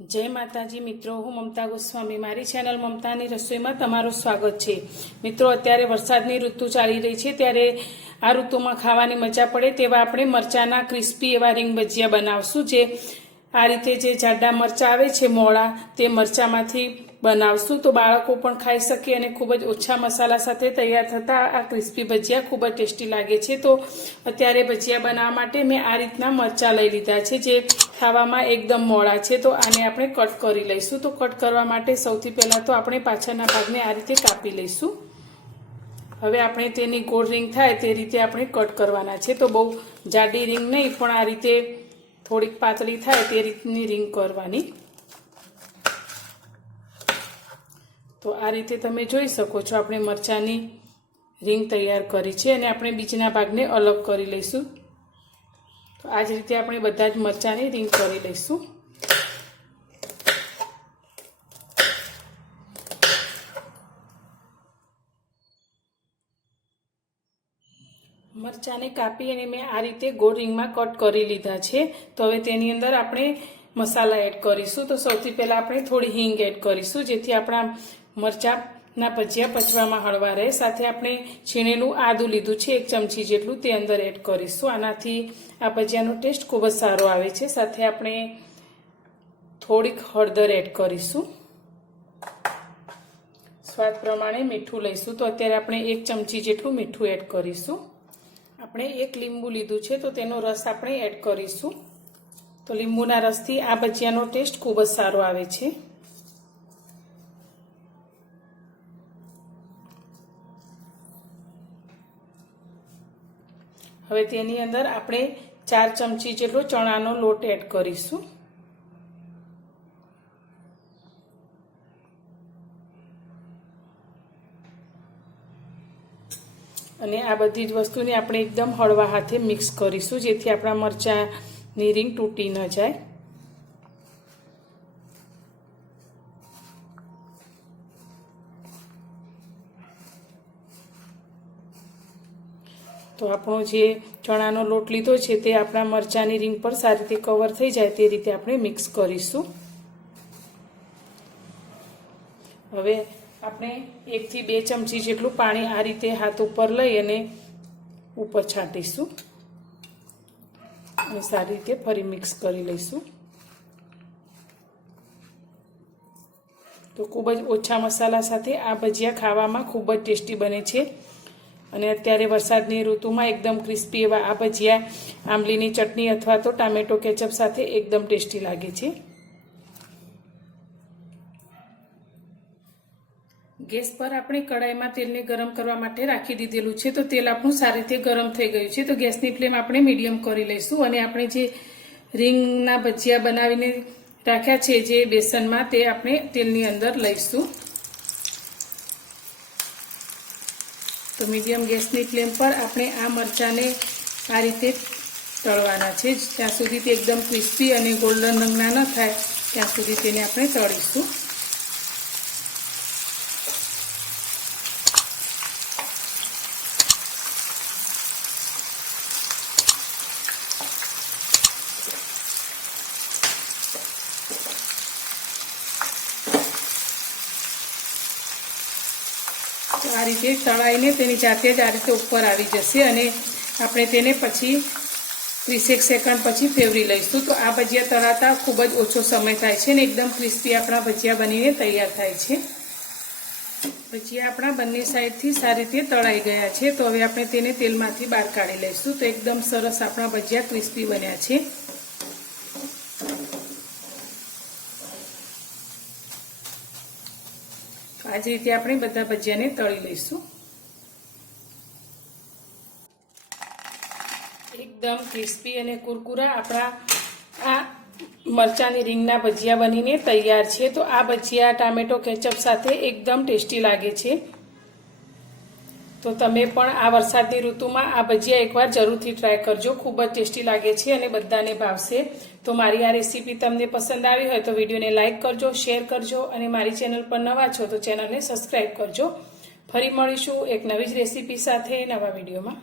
जय माताजी मित्रों, हूँ ममता गोस्वामी। मारी चेनल ममतानी रसोई में तमारुं स्वागत है। मित्रों, अत्यारे वरसादनी ऋतु चाली रही है, त्यारे आ ऋतुमां खावानी मजा पड़े तेवा आपणे मरचाना क्रिस्पी एवा રીંગ भजिया बनावशुं। जे आ रीते जे जाडा मरचा आवे छे मोळा ते मरचामांथी बनावशुं तो बाळको पण खाई शके अने खूब ज ओछा मसाला साथे तैयार थता आ क्रिस्पी भजिया खूब ज टेस्टी लागे छे। तो अत्यारे भजिया बनाववा माटे मैं आ रीतना मरचा लई लीधा छे जे खावामां एकदम मोळा छे। तो आने आपणे कट करी लईशुं। तो कट करवा माटे सौथी पहेला तो आपणे पाछळना भागने आ रीते कापी लईशुं। हवे आपणे तेनी गोળ રીંગ थाय ते रीते आपणे कट करवाना छे। तो बहु जाडी રીંગ नहीं पण आ रीते थोड़ीक पातળી थाय ते रीतनी રીંગ करवानी। तो आ रीते तमे जोई शको छो आपणे मरचानी રીંગ तैयार करी छे अने आपणे बीजना भागने अलग करी लईशुं। तो आज रीते आपणे बधा ज मरचानी રીંગ करी लईशुं। मरचाने कापी अने मैं आ रीते गोળ રીંગમાં कट करी लीधा छे। तो हवे तेनी अंदर आपणे मसाला एड करीशुं। तो सौथी पहेला आपणे थोड़ी हींग एड करीशुं जेथी आपणा मरचाना भजिया पचवामां हळवा रहे। साथे आपणे छीणेલું आदુ लीधुं छे 1 चमची जेटલું ते अंदर एड करीशुं। आनाथी आ भजियानो टेस्ट खूब ज सारो आवे छे। साथे आपणे थोड़ीक हळदर एड करीशुं। स्वाद प्रमाणे मीठुं लईशुं। तो अत्यारे आपणे 1 चमची जेटલું मीठुं एड करीशुं। આપણે 1 લીંબુ લીધું છે તો તેનો રસ આપણે એડ કરીશું। તો લીંબુના રસથી આ ભજીયાનો ટેસ્ટ ખૂબ જ સારો આવે છે। હવે તેની અંદર આપણે 4 ચમચી જેટલો ચણાનો લોટ એડ કરીશું। અને આ બધી જ વસ્તુને આપણે એકદમ હળવા હાથે મિક્સ કરીશું જેથી આપણા મરચાની રીંગ તૂટી ન જાય। તો આપણો જે ચણાનો લોટ લીધો છે તે આપણા મરચાની રીંગ પર સારી રીતે કવર થઈ જાય તે રીતે આપણે મિક્સ કરીશું। હવે આપણે 1 થી 2 ચમચી જેટલું પાણી આ રીતે હાથ ઉપર લઈ અને ઉપર છાંટીશું અને સારી રીતે ફરી મિક્સ કરી લઈશું। તો ખૂબ જ ઓછા મસાલા સાથે આ ભજીયા ખાવામાં ખૂબ જ ટેસ્ટી બને છે અને અત્યારે વરસાદની ઋતુમાં એકદમ ક્રિસ્પી એવા આ ભજીયા આંબલીની ચટણી અથવા તો ટામેટો કેચઅપ સાથે એકદમ ટેસ્ટી લાગે છે। गैस पर आपणे कढ़ाईमां तेलने गरम करवा माटे राखी दीधेलुं छे। तो तेल आपणुं सारी रीते गरम थई गयुं छे। तो गैसनी फ्लेम आपणे मीडियम करी लईशुं अने आपणे जे રીંગના भजिया बनावीने राख्या छे जे बेसनमां ते आपणे तेलनी अंदर लईशुं। तो मीडियम गैसनी फ्लेम पर आपणे आ मरचाने आ रीते तळवाना छे त्यां सुधी ते एकदम क्रिस्पी अने गोल्डन रंगना न थाय त्यां सुधी तेने आपणे तळीशुं। आ रीते तळाईने तेनी जाते ज आ रीते उपर आवी जशे अने आपणे तेने पछी 30 सेकंड पछी फेवरी लईशुं। तो आ भजिया तळाता खूब ज ओछो समय थाय छे ने एकदम क्रिस्पी आपणा भजिया बनीने तैयार थाय छे। भजिया आपणा बंने साइडथी सारी रीते तळाई गया छे। तो हवे आपणे तेने तेलमांथी बहार काढी लईशुं। तो एकदम सरस आपणा भजिया क्रिस्पी बन्या छे। आज रीते आपणे बधा भजियाने तळी लईशुं। एकदम क्रिस्पी अने कुरकुरा आपणा आ मरचानी રીંગના ભજીયા बनीने तैयार छे। तो आ भजिया टामेटो केचप साथे एकदम टेस्टी लागे छे। तो तमे पण आ वरसादनी ऋतुमां आ भजिया एकवार जरूरथी ट्राय करजो। खूब ज टेस्टी लागे छे अने बधाने भावशे। तो मारी आ रेसिपी तमने पसंद आवी होय तो विडियोने लाइक करजो, शेर करजो अने मारी चेनल पर नवा छो तो चेनलने सब्सक्राइब करजो। फरी मळीशुं एक नवी ज रेसिपी साथे नवा विडियोमां।